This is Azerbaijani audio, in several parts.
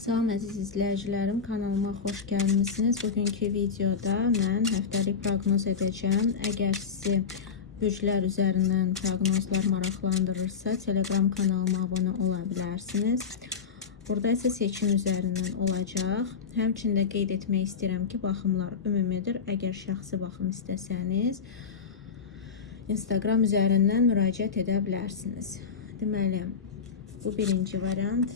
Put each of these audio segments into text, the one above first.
Salam əziz izləyicilərim, kanalıma xoş gəlmisiniz. Bugünkü videoda mən həftəlik proqnoz edəcəm. Əgər sizi bürclər üzərindən proqnozlar maraqlandırırsa, Telegram kanalıma abunə ola bilərsiniz. Burada isə seçim üzərindən olacaq. Həmçində qeyd etmək istəyirəm ki, baxımlar ümumidir. Əgər şəxsi baxım istəsəniz, Instagram üzərindən müraciət edə bilərsiniz. Deməli, bu birinci variant.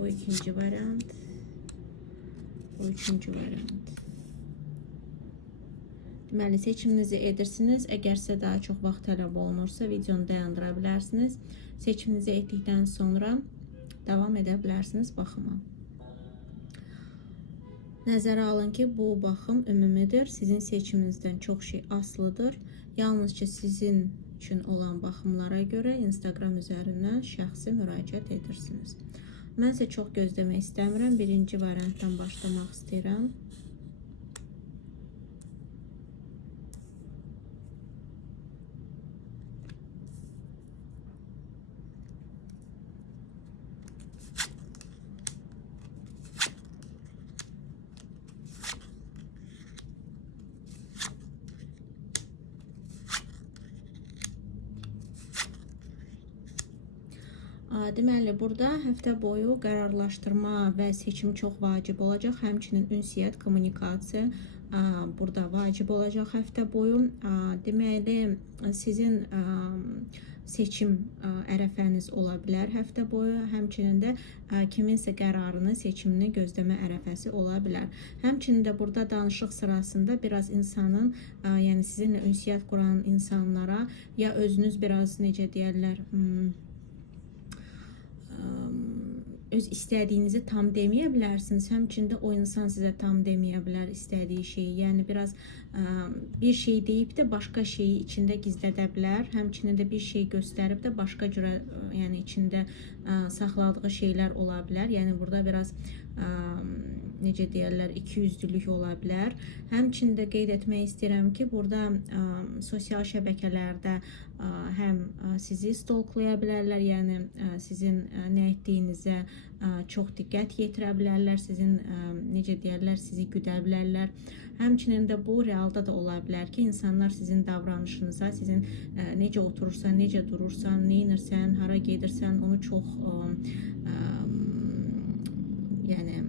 Bu ikinci variant. Bu üçüncü variant. Deməli, seçiminizi edirsiniz. Əgər sizə daha çox vaxt tələb olunursa, videonu dayandıra bilərsiniz. Seçiminizi etdikdən sonra davam edə bilərsiniz baxıma. Nəzərə alın ki, bu baxım ümumidir. Sizin seçiminizdən çox şey asılıdır. Yalnızca sizin üçün olan baxımlara görə Instagram üzərindən şəxsi müraciət edirsiniz. Mən isə çox gözləmək istəmirəm. Birinci variantdan başlamaq istəyirəm. Deməli, burada həftə boyu qərarlaşdırma və seçim çox vacib olacaq. Həmçinin ünsiyyət, kommunikasiya burada vacib olacaq həftə boyu. Deməli, sizin seçim ərəfəniz ola bilər həftə boyu. Həmçinin də kiminsə qərarını, seçimini gözləmə ərəfəsi ola bilər. Həmçinin də burada danışıq sırasında biraz insanın, yəni sizinlə ünsiyyət quran insanlara ya özünüz biraz necə deyərlər, öz istədiyinizi tam deməyə bilərsiniz. Həmçində o insan sizə tam deməyə bilər istədiyi şeyi. Yəni biraz bir şey deyib də başqa şeyi içində gizlədə bilər. Həmçinin də bir şey göstərib də başqa cürə, yəni içində saxladığı şeylər ola bilər. Yəni burada biraz necə deyərlər, ikiyüzlülük ola bilər. Həmçində qeyd etmək istəyirəm ki, burada sosial şəbəkələrdə həm sizi stalklaya bilərlər, yəni sizin nə etdiyinizə çox diqqət yetirə bilərlər, sizin necə deyərlər, sizi güdə bilərlər. Həmçinin də bu realda da ola bilər ki, insanlar sizin davranışınıza, sizin necə oturursan, necə durursan, nə edirsən, hara gedirsən, onu çox yəni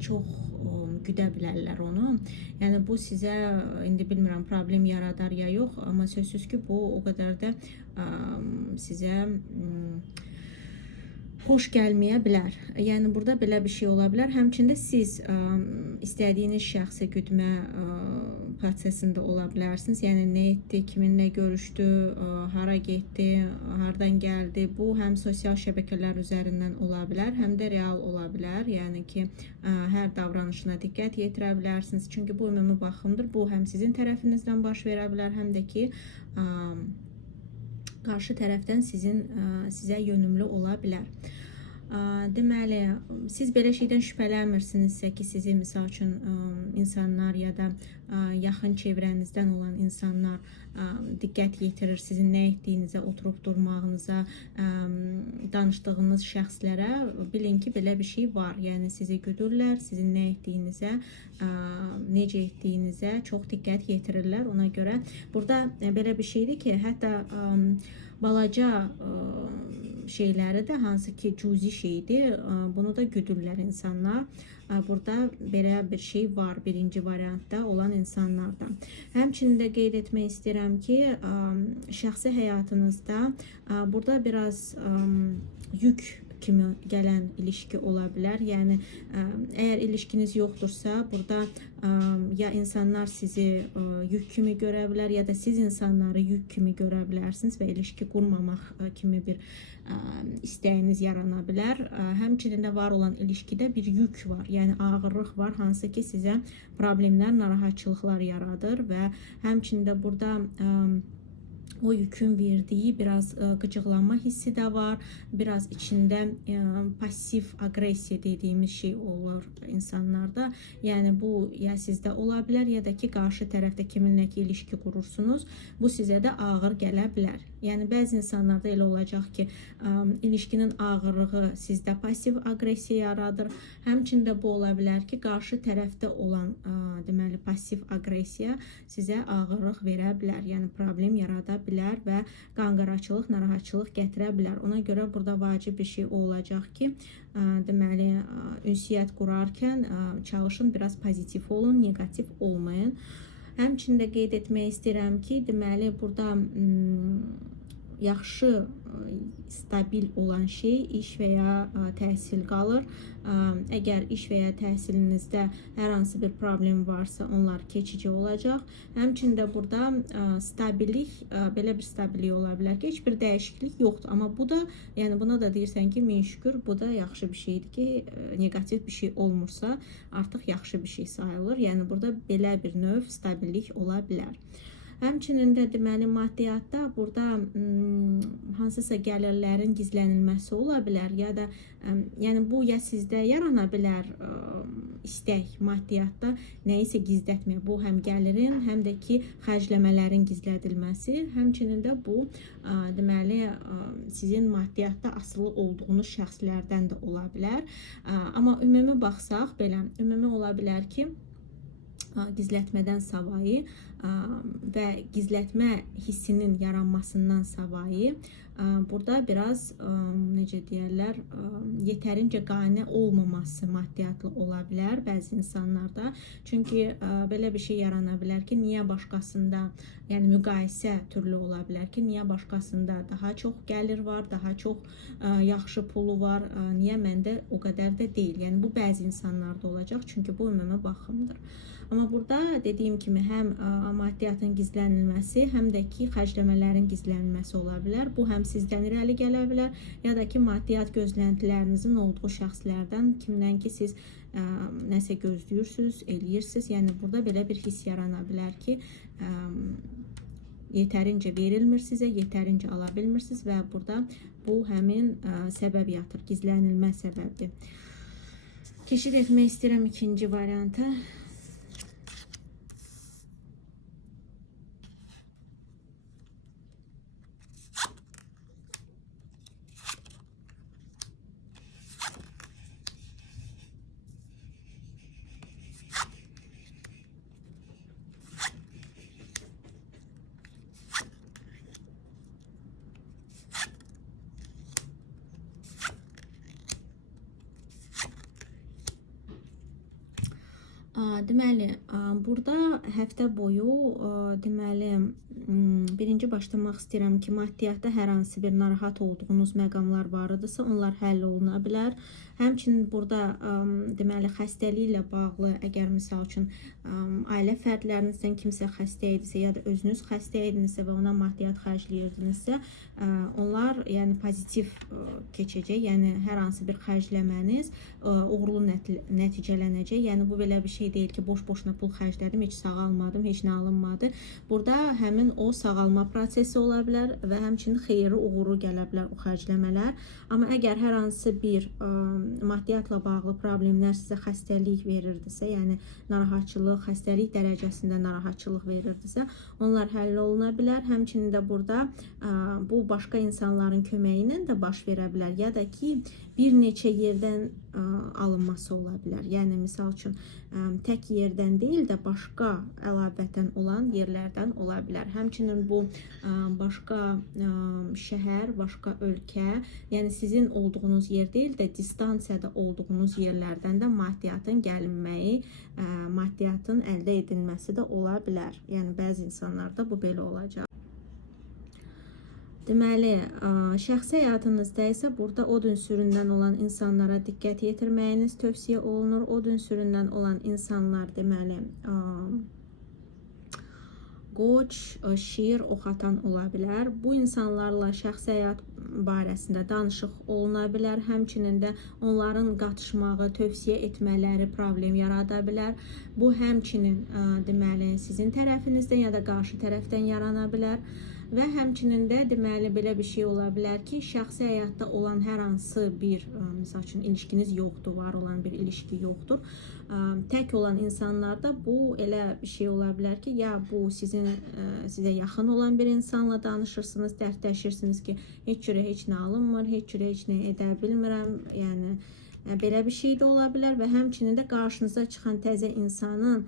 çox güdə bilərlər onu. Yəni bu sizə indi bilmirəm problem yaradar ya yox, amma sözsüz ki, bu o qədər də sizə xoş gəlməyə bilər. Yəni burada belə bir şey ola bilər. Həmçində siz istədiyiniz şəxsi güdmə prosesində ola bilərsiniz. Yəni nə etdi, kiminlə görüşdü, hara getdi, hardan gəldi. Bu həm sosial şəbəkələr üzərindən ola bilər, həm də real ola bilər. Yəni ki, hər davranışına diqqət yetirə bilərsiniz. Çünki bu ümumi baxımdır. Bu həm sizin tərəfinizdən baş verə bilər, həm də ki, qarşı tərəfdən sizə yönümlü ola bilər. Deməli, siz belə şeydən şübhələnmirsinizsə ki, sizi misal üçün insanlar ya da yaxın çevrənizdən olan insanlar diqqət yetirir sizin nə etdiyinizə, oturub durmağınıza, danışdığınız şəxslərə, bilin ki, belə bir şey var. Yəni sizi güdürlər, sizin nə etdiyinizə, necə etdiyinizə çox diqqət yetirirlər. Ona görə burada belə bir şeydir ki, hətta balaca şeyləri də, hansı ki cüzi şeydir, bunu da güdürlər insanlar. Burada belə bir şey var birinci variantda olan insanlarda. Həmçinin də qeyd etmək istəyirəm ki, şəxsi həyatınızda burada biraz yük kimi gələn ilişki ola bilər. Yəni əgər ilişkiniz yoxdursa, burada ya insanlar sizi yük kimi görə bilər, ya da siz insanları yük kimi görə bilərsiniz və ilişki qurmamaq kimi bir istəyiniz yarana bilər. Həmçinin də var olan ilişkidə bir yük var, yəni ağırlıq var, hansı ki sizə problemlər, narahatçılıqlar yaradır və həmçinin də burada o yükün verdiği biraz gıcıqlanma hissi de var. Biraz içinde pasif agresiya dediğimiz şey olur insanlarda. Yani bu ya sizdə ola bilər, ya da ki qarşı tərəfdə kiminlə ki ilişki qurursunuz. Bu sizə də ağır gələ bilər. Yəni bəzi insanlarda elə olacaq ki, ilişkinin ağırlığı sizdə pasiv agresiya yaradır. Həmçində bu ola bilər ki, qarşı tərəfdə olan deməli pasiv agresiya sizə ağırlıq verə bilər. Yəni problem yarada bilər və qanqaraçılıq, narahatçılıq gətirə bilər. Ona görə burada vacib bir şey olacaq ki, deməli ünsiyyət qurarkən çalışın biraz pozitiv olun, negativ olmayın. Həmçində qeyd etmək istəyirəm ki, deməli burada yaxşı, stabil olan şey iş və ya təhsil qalır. Əgər iş və ya təhsilinizdə hər hansı bir problem varsa, onlar keçici olacaq. Həmçində burada stabillik, belə bir stabillik ola bilər ki, heç bir dəyişiklik yoxdur. Amma bu da, yəni buna da deyirsən ki, min şükür, bu da yaxşı bir şeydir ki, negativ bir şey olmursa, artıq yaxşı bir şey sayılır. Yəni burada belə bir növ stabillik ola bilər. Həmçinin də deməli maddiyatda burada hansısa gəlirlərin gizlənilməsi ola bilər, ya da yəni bu ya sizdə yarana bilər istək maddiyatda nəyisə gizlətmək. Bu həm gəlirin, həm də ki xərcləmələrin gizlədilməsi, həmçinin də bu deməli sizin maddiyatda asılı olduğunuz şəxslərdən də ola bilər. Amma ümumi baxsaq belə, ümumi ola bilər ki, gizlətmədən savayı və gizlətmə hissinin yaranmasından savayı burada biraz necə deyərlər, yetərincə qane olmaması maddiyatlı ola bilər bəzi insanlarda. Çünki belə bir şey yarana bilər ki, niyə başqasında, yəni müqayisə türlü ola bilər ki, niyə başqasında daha çox gəlir var, daha çox yaxşı pulu var, niyə məndə o qədər də deyil. Yəni bu bəzi insanlarda olacaq, çünki bu ümumi baxımdır. Amma burada dediyim kimi həm maddiyatın gizlənilməsi, həm də ki xərcləmələrin gizlənilməsi ola bilər. Bu həm sizdən irəli gələ bilər, ya da ki maddiyyat gözləntilərinizin olduğu şəxslərdən, kimdən ki siz nəsə gözləyirsiniz, eləyirsiniz. Yəni burada belə bir hiss yarana bilər ki, yetərincə verilmir sizə, yetərincə ala bilmirsiniz və burada bu həmin səbəb yatır, gizlənilmə səbəbidir. Keçid etmək istəyirəm ikinci varianta. Deməli, burada həftə boyu deməli birinci başlamaq istəyirəm ki, maddiyatda hər hansı bir narahat olduğunuz məqamlar var idisə, onlar həll oluna bilər. Həmçinin burada deməli xəstəliklə bağlı, əgər misal üçün ailə fərdlərinizdən kimsə xəstə idisə, ya da özünüz xəstə idinizsə və ona maddiyyat xərcləyirdinizsə, onlar yəni pozitiv keçəcək. Yəni hər hansı bir xərcləməniz uğurlu nəticələnəcək. Yəni bu belə bir şey deyil ki, boş-boşuna pul xərclədim, heç sağalmadım, heç nə alınmadı. Burada həmin o sağalma prosesi ola bilər və həmçinin xeyri, uğuru gələ bilər o xərcləmələr. Amma əgər hər hansı bir maddiyatla bağlı problemlər sizə xəstəlik verirdisə, yəni narahatçılıq, xəstəlik dərəcəsində narahatçılıq verirdisə, onlar həll oluna bilər. Həmçinin də burada bu başqa insanların köməyi ilə də baş verə bilər, ya da ki bir neçə yerdən alınması ola bilər. Yəni misal üçün tək yerdən deyil də başqa əlavətən olan yerlərdən ola bilər. Həmçinin bu başqa şəhər, başqa ölkə, yəni sizin olduğunuz yer deyil də distansiyada olduğunuz yerlərdən də maddiyyatın gəlinməyi, maddiyyatın əldə edilməsi də ola bilər. Yəni bəzi insanlarda bu belə olacaq. Deməli, şəxsi həyatınızda isə burada od ünsüründən olan insanlara diqqət yetirməyiniz tövsiyə olunur. Od ünsüründən olan insanlar deməli qoç, şir, ox atan ola bilər. Bu insanlarla şəxsi həyat barəsində danışıq oluna bilər. Həmçinin də onların qatışmağı, tövsiyə etmələri problem yarada bilər. Bu həmçinin deməli sizin tərəfinizdən ya da qarşı tərəfdən yarana bilər. və həmçinin də deməli belə bir şey ola bilər ki, şəxsi həyatda olan hər hansı bir misal üçün ilişkiniz yoxdur, var olan bir ilişki yoxdur. Tək olan insanlarda bu elə bir şey ola bilər ki, ya bu sizə yaxın olan bir insanla danışırsınız, dərdləşirsiniz ki, heç cürə heç nə alınmır, heç cürə heç nə edə bilmirəm, yəni belə bir şey də ola bilər və həmçinin də qarşınıza çıxan təzə insanın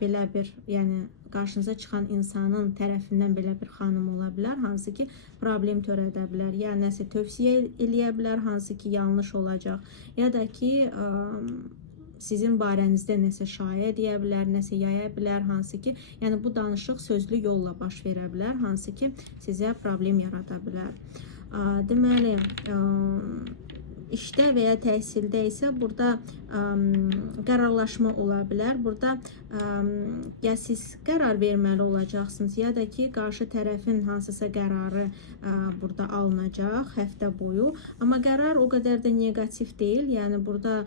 belə bir, yəni qarşınıza çıxan insanın tərəfindən belə bir xanım ola bilər, hansı ki problem törədə bilər, ya nəsə tövsiyə eləyə bilər, hansı ki yanlış olacaq, ya da ki sizin barənizdə nəsə şayə deyə bilər, nəsə yaya bilər, hansı ki, yəni bu danışıq sözlü yolla baş verə bilər, hansı ki sizə problem yarada bilər. Deməli, işdə və ya təhsildə isə burada qərarlaşma ola bilər. Burada ya siz qərar verməli olacaqsınız, ya da ki, qarşı tərəfin hansısa qərarı burada alınacaq həftə boyu. Amma qərar o qədər də negativ deyil. Yəni burada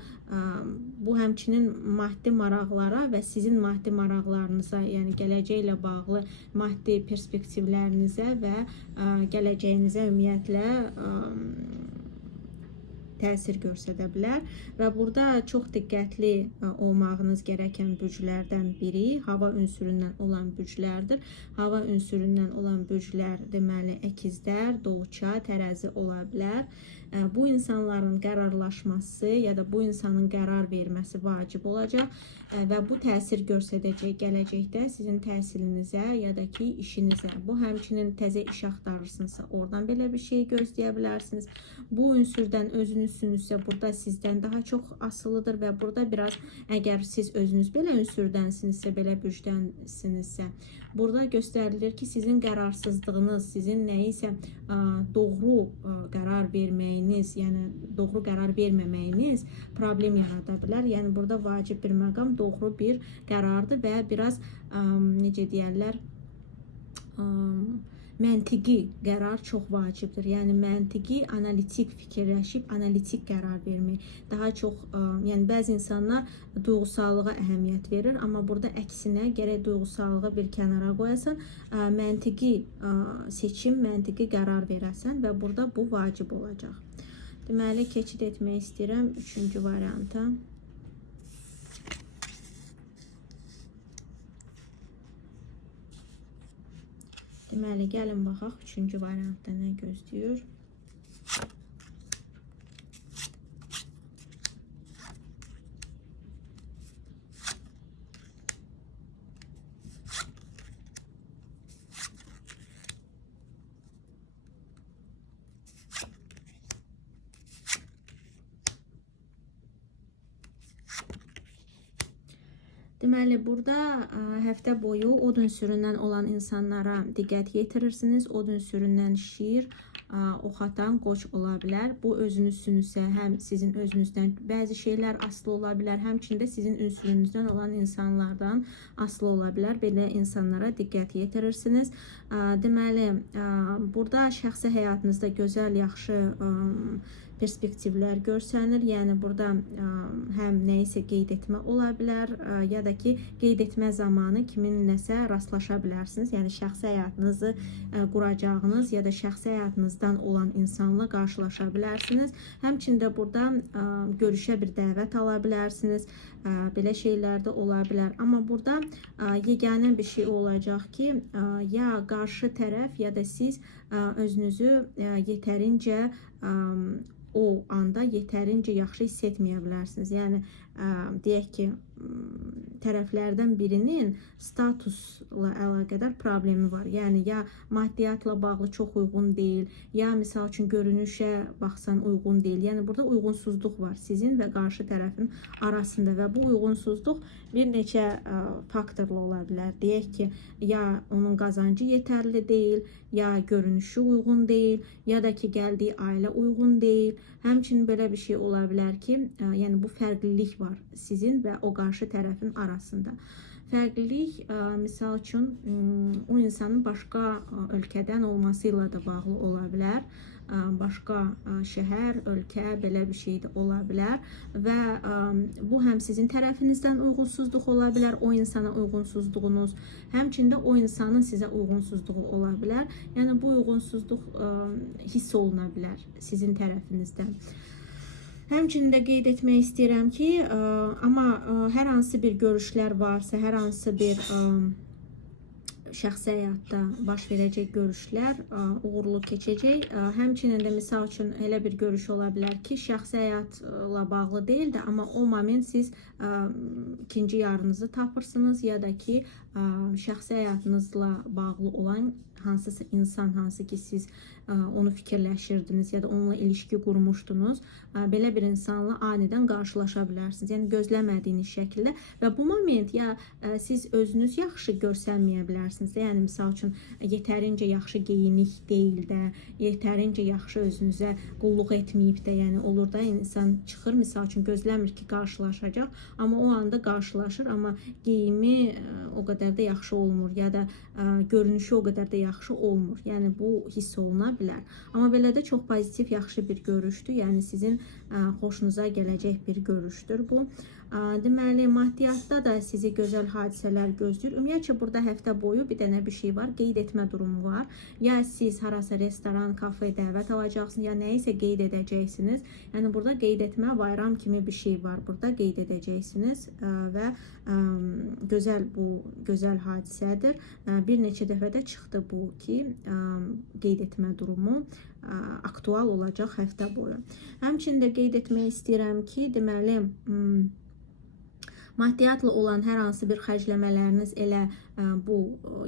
bu həmçinin maddi maraqlara və sizin maddi maraqlarınıza, yəni gələcəklə bağlı maddi perspektivlərinizə və gələcəyinizə ümumiyyətlə təsir göstərə bilər və burada çox diqqətli olmağınız gərəkən bürclərdən biri hava ünsüründən olan bürclərdir. Hava ünsüründən olan bürclər deməli əkizlər, doğuça, tərəzi ola bilər. Bu insanların qərarlaşması ya da bu insanın qərar verməsi vacib olacaq və bu təsir göstərəcək gələcəkdə sizin təhsilinizə ya da ki işinizə. Bu həmçinin təzə iş axtarırsınızsa oradan belə bir şey gözləyə bilərsiniz. Bu ünsürdən özünüzsünüzsə burada sizdən daha çox asılıdır və burada biraz əgər siz özünüz belə ünsürdənsinizsə, belə bürcdənsinizsə, burada göstərilir ki, sizin qərarsızlığınız, sizin nəyisə doğru qərar verməyiniz, yəni doğru qərar verməməyiniz problem yarada bilər. Yəni burada vacib bir məqam doğru bir qərardır və biraz necə deyərlər, məntiqi qərar çox vacibdir. Yəni məntiqi, analitik fikirləşib, analitik qərar vermək. Daha çox, yəni bəzi insanlar duyğusallığa əhəmiyyət verir, amma burada əksinə gərək duyğusallığı bir kənara qoyasan, məntiqi seçim, məntiqi qərar verəsən və burada bu vacib olacaq. Deməli, keçid etmək istəyirəm 3-cü varianta. Deməli, gəlin baxaq 3-cü variantda nə gözləyir. Deməli, burada həftə boyu od ünsüründən olan insanlara diqqət yetirirsiniz. Od ünsüründən şir, ox atan, qoç ola bilər. Bu özünüzsünüzsə, həm sizin özünüzdən bəzi şeylər asılı ola bilər, həmçində sizin ünsürünüzdən olan insanlardan asılı ola bilər. Belə insanlara diqqət yetirirsiniz. Deməli, burada şəxsi həyatınızda gözəl, yaxşı perspektivlər görsənir. Yəni burada həm nəyisə qeyd etmə ola bilər, ya da ki qeyd etmə zamanı kimin nəsə rastlaşa bilərsiniz. Yəni şəxsi həyatınızı quracağınız ya da şəxsi həyatınızdan olan insanla qarşılaşa bilərsiniz. Həmçində burada görüşə bir dəvət ala bilərsiniz. Belə şeylər də ola bilər. Amma burada yeganə bir şey olacaq ki, ya qarşı tərəf ya da siz özünüzü yetərincə o anda yetərincə yaxşı hiss etməyə bilərsiniz. Yəni, deyək ki, tərəflərdən birinin statusla əlaqədar problemi var. Yəni, ya maddiyyatla bağlı çox uyğun deyil, ya misal üçün görünüşə baxsan uyğun deyil. Yəni, burada uyğunsuzluq var sizin və qarşı tərəfin arasında və bu uyğunsuzluq bir neçə faktorla ola bilər. Deyək ki, ya onun qazancı yetərli deyil, ya görünüşü uyğun deyil, ya da ki, gəldiyi ailə uyğun deyil. Həmçinin belə bir şey ola bilər ki, yəni bu fərqlilik var sizin və o qarşı tərəfin arasında. Fərqlilik misal üçün o insanın başqa ölkədən olması ilə də bağlı ola bilər. Başqa şəhər, ölkə, belə bir şey də ola bilər və bu həm sizin tərəfinizdən uyğunsuzluq ola bilər, o insana uyğunsuzluğunuz, həmçində o insanın sizə uyğunsuzluğu ola bilər. Yəni bu uyğunsuzluq hiss oluna bilər sizin tərəfinizdən. Həmçinin də qeyd etmək istəyirəm ki, amma hər hansı bir görüşlər varsa, hər hansı bir şəxsi həyatda baş verəcək görüşlər uğurlu keçəcək. Həmçinin də misal üçün elə bir görüş ola bilər ki, şəxsi həyatla bağlı deyil də, amma o moment siz ikinci yarınızı tapırsınız ya da ki, şəxsi həyatınızla bağlı olan hansısa insan, hansı ki siz onu fikirləşirdiniz ya da onunla ilişki qurmuşdunuz, belə bir insanla anidən qarşılaşa bilərsiniz. Yəni gözləmədiyiniz şəkildə və bu moment ya siz özünüz yaxşı görsənməyə bilərsiniz də, yəni misal üçün yetərincə yaxşı geyinik deyil də, yetərincə yaxşı özünüzə qulluq etməyib də, yəni olur da insan çıxır, misal üçün gözləmir ki, qarşılaşacaq, amma o anda qarşılaşır, amma geyimi o qədər də yaxşı olmur ya da görünüşü o qədər də yaxşı olmur. Yəni bu hiss oluna bilər. Amma belə də çox pozitiv, yaxşı bir görüşdür. Yəni sizin xoşunuza gələcək bir görüşdür bu. Deməli, maddiyyatda da sizi gözəl hadisələr gözləyir. Ümumiyyətcə, burada həftə boyu bir dənə bir şey var, qeyd etmə durumu var. Ya siz harasa restoran, kafe dəvət alacaqsınız, ya nəyisə qeyd edəcəksiniz. Yəni, burada qeyd etmə, bayram kimi bir şey var. Burada qeyd edəcəksiniz və bu gözəl hadisədir. Bir neçə dəfə də çıxdı bu ki, qeyd etmə durumu aktual olacaq həftə boyu. Həmçində qeyd etmək istəyirəm ki, deməli, maddiyyatla olan hər hansı bir xərcləmələriniz elə bu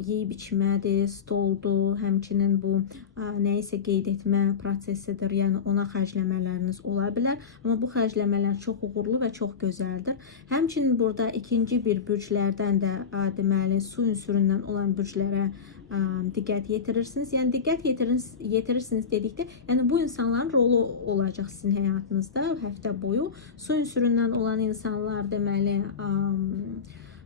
yeyib içmədir, stoldur, həmçinin bu nəyisə qeyd etmə prosesidir, yəni ona xərcləmələriniz ola bilər. Amma bu xərcləmələr çox uğurlu və çox gözəldir. Həmçinin burada ikinci bir bürclərdən də deməli su ünsüründən olan bürclərə diqqət yetirirsiniz. Yəni diqqət yetirirsiniz dedikdə, yəni bu insanların rolu olacaq sizin həyatınızda həftə boyu. Su ünsüründən olan insanlar deməli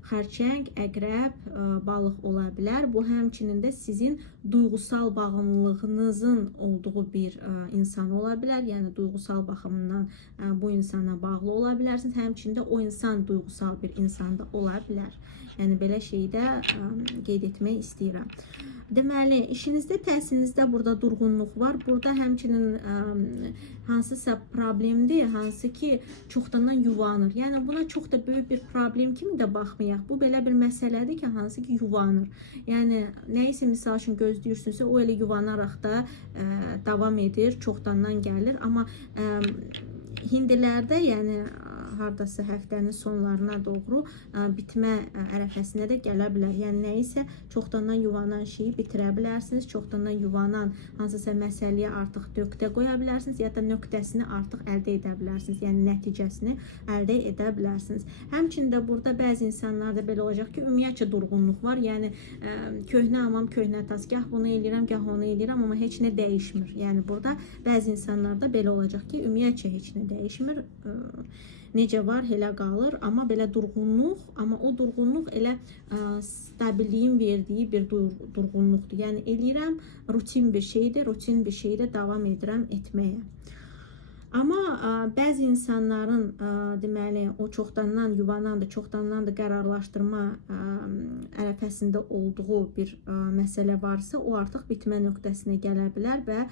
xərçəng, əqrəb, balıq ola bilər. Bu həmçinin də sizin duyğusal bağımlılığınızın olduğu bir insan ola bilər. Yəni duyğusal baxımından bu insana bağlı ola bilərsiniz. Həmçində o insan duyğusal bir insan da ola bilər. Yəni belə şeyi də qeyd etmək istəyirəm. Deməli, işinizdə, təhsilinizdə burada durğunluq var. Burada həmçinin hansısa problemdir, hansı ki çoxdandan yuvanır. Yəni buna çox da böyük bir problem kimi də baxmayaq. Bu belə bir məsələdir ki, hansı ki yuvanır. Yəni nəyisə misal üçün gözləyirsinizsə, o elə yuvanaraq da davam edir, çoxdandan gəlir. Amma hindilərdə, yəni hardasa həftənin sonlarına doğru bitmə ərəfəsinə də gələ bilər. Yəni nəyisə çoxdandan yuvanan şeyi bitirə bilərsiniz, çoxdandan yuvanan hansısa məsələyə artıq nöqtə qoya bilərsiniz ya da nöqtəsini artıq əldə edə bilərsiniz, yəni nəticəsini əldə edə bilərsiniz. Həmçində burada bəzi insanlarda belə olacaq ki, ümumiyyətcə durğunluq var, yəni köhnə amam, köhnə tas, gah bunu eləyirəm, gah onu eləyirəm, amma heç nə dəyişmir. Yəni burada bəzi insanlarda belə olacaq ki, ümumiyyətcə heç nə dəyişmir. Necə var, elə qalır, amma belə durğunluq, amma o durğunluq elə stabilliyin verdiyi bir durğunluqdur. Yəni eləyirəm, rutin bir şeydir, rutin bir şeydə davam edirəm etməyə. Amma bəzi insanların deməli o çoxdandan yuvanandır, çoxdandan da qərarlaşdırma ərəfəsində olduğu bir məsələ varsa, o artıq bitmə nöqtəsinə gələ bilər və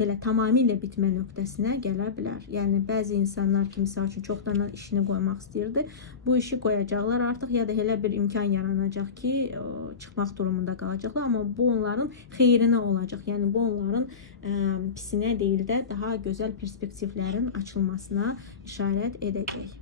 belə tamamilə bitmə nöqtəsinə gələ bilər. Yəni bəzi insanlar ki, misal üçün çoxdandan işini qoymaq istəyirdi, bu işi qoyacaqlar artıq ya da elə bir imkan yaranacaq ki, çıxmaq durumunda qalacaqlar, amma bu onların xeyrinə olacaq. Yəni bu onların pisinə deyil də daha gözəl perspektivlərin açılmasına işarət edəcək.